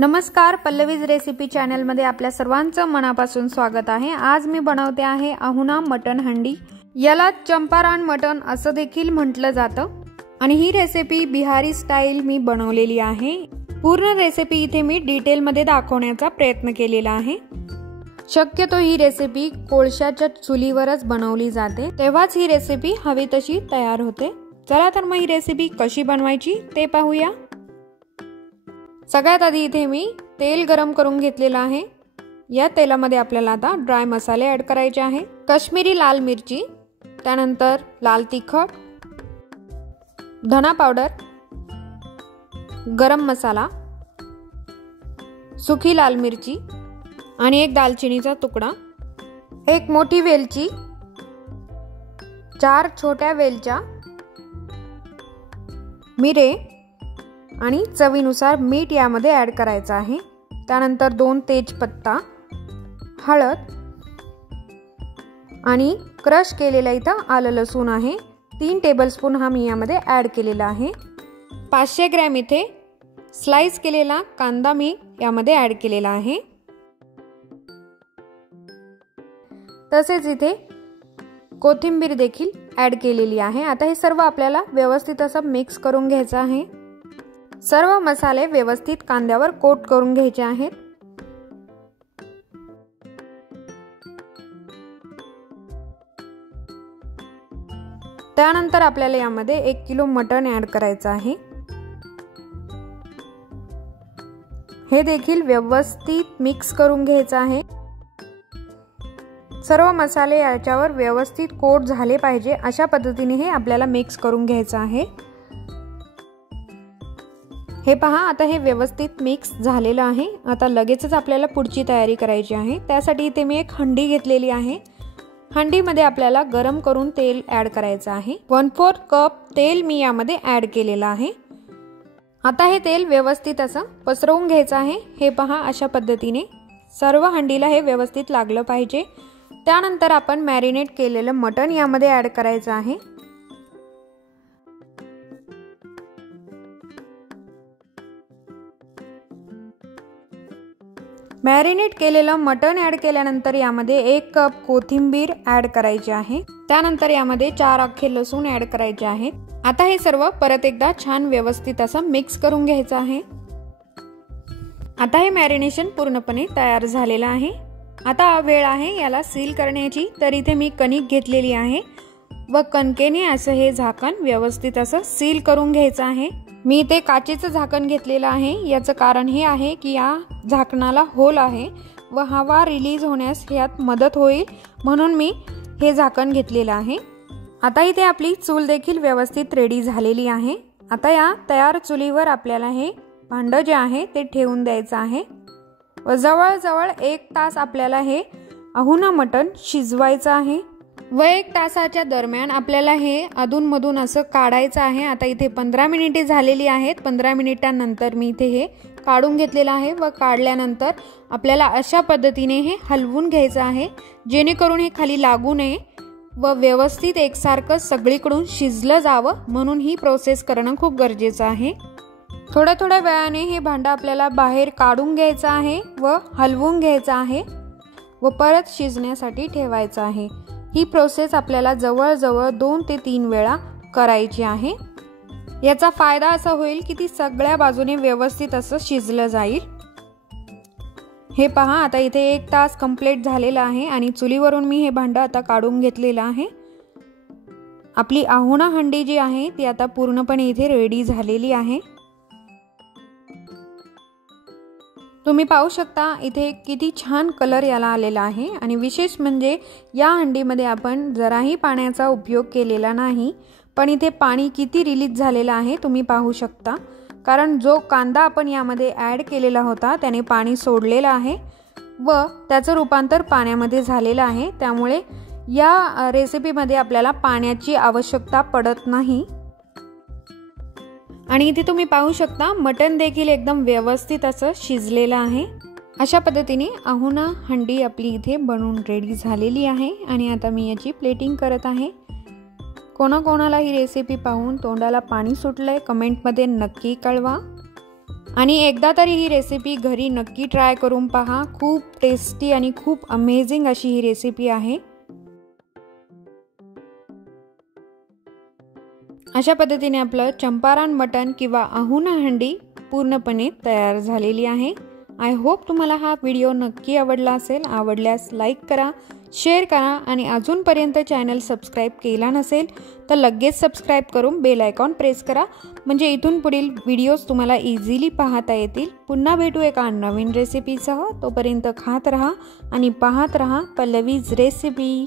नमस्कार, Pallavi's recipe channel मध्ये आपल्या सर्वांचं मनापासून स्वागत आहे। आज मी बनवते आहे अहुना मटन हंडी। याला चंपारण मटन असं देखील म्हटलं जातं आणि ही रेसिपी बिहारी स्टाईल मी बनवलेली आहे। पूर्ण रेसिपी इथे मी डिटेल मध्ये दाखवण्याचा प्रयत्न केलेला आहे। शक्यतो ही रेसिपी कोळशाच्या चुलीवरच बनवली जाते, तेव्हाच ही रेसिपी हवी तशी तयार होते। चला तर मग ही रेसिपी कशी बनवायची ते पाहूया। सगळ्यात आधी इथे मी तेल गरम करून घेतलेला आहे। या तेलामध्ये आपल्याला आता ड्राय मसाले ऍड करायचे आहे। काश्मीरी लाल मिरची, त्यानंतर लाल तिखट, धना पावडर, गरम मसाला, सुकी लाल मिरची आणि एक दालचिनीचा तुकडा, एक मोठी वेलची, 4 छोट्या वेलच्या, मिरे आणि चवीनुसार मीठ यामध्ये ऍड करायचं आहे। त्यानंतर 2 तेजपत्ता, हळद आणि क्रश केलेला इथं आलं लसूण आहे। 3 टेबलस्पून हा मी यामध्ये ऍड केलेला आहे। 500 ग्रॅम इथे स्लाइस केलेला कांदा मी यामध्ये ऍड केलेला आहे। तसेच इथे कोथिंबीर देखील ऍड केलेली आहे। आता हे सर्व आपल्याला व्यवस्थित असं मिक्स करून घ्यायचं आहे। सर्व मसाले व्यवस्थित कांद्यावर कोट करून घ्यायचे आहेत। त्यानंतर आपल्याला यामध्ये 1 किलो मटण ऍड करायचं आहे। हे देखील व्यवस्थित मिक्स करून घ्यायचं आहे। सर्व मसाले याच्यावर व्यवस्थित कोट झाले पाहिजे, अशा पद्धतीने हे आपल्याला मिक्स करून घ्यायचं आहे। हे पहा, आता हे व्यवस्थित मिक्स झालेलं आहे। आता लगेचच आपल्याला पुढची तयारी करायची आहे। त्यासाठी इथे मी एक हंडी घेतलेली आहे। हंडीमध्ये आपल्याला गरम करून तेल ऍड करायचं आहे। 1/4 कप तेल मी यामध्ये ऍड केलेलं आहे। आता हे तेल व्यवस्थित असं पसरवून घ्यायचं आहे। हे पहा, अशा पद्धतीने सर्व हंडीला हे व्यवस्थित लागलं पाहिजे। त्यानंतर आपण मॅरिनेट केलेलं मटण यामध्ये ऍड करायचं आहे। मॅरिनेट केलेलं मटण ऍड केल्यानंतर यामध्ये 1 कप कोथिंबीर ऍड करायची आहे। त्यानंतर यामध्ये 4 अख्खे लसूण ऍड करायचे आहेत। आता हे सर्व परत एकदा छान व्यवस्थित असं मिक्स करून घ्यायचं आहे। आता हे मॅरिनेशन पूर्णपणे तयार झालेलं आहे। आता वेळ आहे याला सील करण्याची। तर इथे मी कणिक घेतलेली आहे व कणकेने असं हे झाकण व्यवस्थित असं सील करून घ्यायचं आहे। मी इथे काचेचं झाकण घेतलेलं आहे। याचं कारण हे आहे की या झाकणाला होल आहे व हवा रिलीज होण्यास यात मदत होईल, म्हणून मी हे झाकण घेतलेलं आहे। आता इथे आपली चूल देखील व्यवस्थित रेडी झालेली आहे। आता या तयार चुलीवर आपल्याला हे भांडं जे आहे ते ठेवून द्यायचं आहे व जवळजवळ 1 तास आपल्याला हे अहुना मटण शिजवायचं आहे व 1 तासाच्या दरम्यान आपल्याला हे अधूनमधून असं काढायचं आहे। आता इथे 15 मिनिटे झालेली आहेत। 15 मिनिटांनंतर मी इथे हे काढून घेतलेलं आहे व काढल्यानंतर आपल्याला अशा पद्धतीने हे हलवून घ्यायचं आहे, जेणेकरून हे खाली लागू नये व व्यवस्थित एकसारखं सगळीकडून शिजलं जावं, म्हणून ही प्रोसेस करणं खूप गरजेचं आहे। थोड्या थोड्या वेळाने हे भांडं आपल्याला बाहेर काढून घ्यायचं आहे व हलवून घ्यायचं आहे व परत शिजण्यासाठी ठेवायचं आहे। ही प्रोसेस आपल्याला जवळजवळ 2 ते 3 वेळा करायची आहे। याचा फायदा असा होईल की ती सगळ्या बाजूने व्यवस्थित असं शिजलं जाईल। हे पहा, आता इथे 1 तास कंप्लीट झालेला आहे आणि चुलीवरून मी हे भांडं आता काढून घेतलेलं आहे। आपली अहुना हंडी जी आहे ती आता पूर्णपणे इथे रेडी झालेली आहे। तुम्ही पाहू शकता इथे किती छान कलर याला आलेला आहे आणि विशेष म्हणजे या हंडीमध्ये आपण जराही पाण्याचा उपयोग केलेला नाही, पण इथे पाणी किती रिलीज झालेलं आहे तुम्ही पाहू शकता। कारण जो कांदा आपण यामध्ये ऍड केलेला होता त्याने पाणी सोडलेलं आहे व त्याचं रूपांतर पाण्यामध्ये झालेलं आहे। त्यामुळे या रेसिपीमध्ये आपल्याला पाण्याची आवश्यकता पडत नाही। आणि इथे तुम्ही पाहू शकता मटण देखील एकदम व्यवस्थित असं शिजलेलं आहे। अशा पद्धतीने अहुना हंडी आपली इथे बनवून रेडी झालेली आहे आणि आता मी याची प्लेटिंग करत आहे। कोणाकोणाला ही रेसिपी पाहून तोंडाला पाणी सुटलंय कमेंटमध्ये नक्की कळवा। आणि एकदा तरी ही रेसिपी घरी नक्की ट्राय करून पहा। खूप टेस्टी आणि खूप अमेझिंग अशी ही रेसिपी आहे। अशा पद्धतीने आपलं चंपारण मटण किंवा आहुना हंडी पूर्णपणे तयार झालेली आहे। आय होप तुम्हाला हा व्हिडिओ नक्की आवडला असेल। आवडल्यास लाईक करा, शेअर करा आणि अजूनपर्यंत चॅनल सबस्क्राइब केला नसेल तर लगेच सबस्क्राइब करून बेल आयकॉन प्रेस करा, म्हणजे इथून पुढील व्हिडिओज तुम्हाला इझिली पाहता येतील। पुन्हा भेटू एका नवीन रेसिपीसह। तोपर्यंत खात रहा आणि पाहत रहा पल्लवीज रेसिपी।